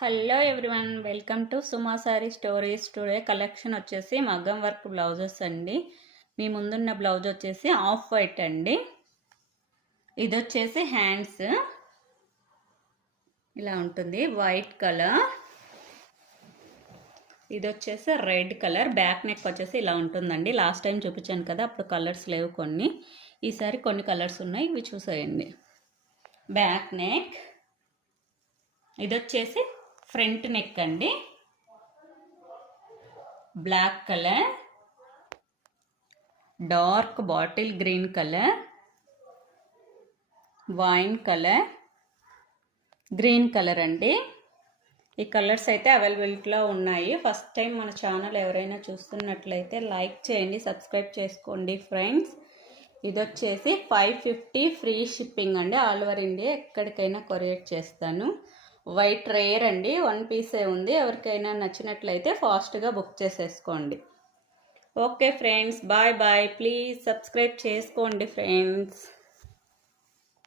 Hello everyone, welcome to Suma sorry stories. Today collection వచ్చేసి మగ్గం work blouses అండి. మీ ముందున్న బ్లౌజ్ వచ్చేసి ఆఫ్ వైట్ అండి. ఇది వచ్చేసి హ్యాండ్స్ ఇలా ఉంటుంది, వైట్ కలర్. ఇది వచ్చేసి రెడ్ కలర్. బ్యాక్ నెక్ వచ్చేసి ఇలా ఉంటుందండి. లాస్ట్ టైం చూపించాను కదా, అప్పుడు కలర్స్ లేవు కొన్ని. ఈసారి కొన్ని కలర్స్ ఉన్నాయి, ఇవి చూసేయండి. Back neck. ఇది వచ్చేసి ఫ్రంట్ నెక్ అండి. Black colour, dark bottle green colour, wine colour, green colour అండి. ఈ కలర్స్ అయితే అవైలబిలిటీలో ఉన్నాయి. ఫస్ట్ టైం మన ఛానల్ ఎవరైనా చూస్తున్నట్లయితే లైక్ చేయండి, సబ్స్క్రైబ్ చేసుకోండి ఫ్రెండ్స్. ఇది వచ్చేసి 550 ఫ్రీ షిప్పింగ్ అండి. ఆల్ ఓవర్ ఇండియా ఎక్కడికైనా కొరియర్ చేస్తాను. వైట్ రేర్ అండి, 1 పీసే ఉంది. ఎవరికైనా నచ్చినట్లయితే ఫాస్ట్గా బుక్ చేసేసుకోండి. Okay friends, bye bye. Please subscribe చేసుకోండి ఫ్రెండ్స్.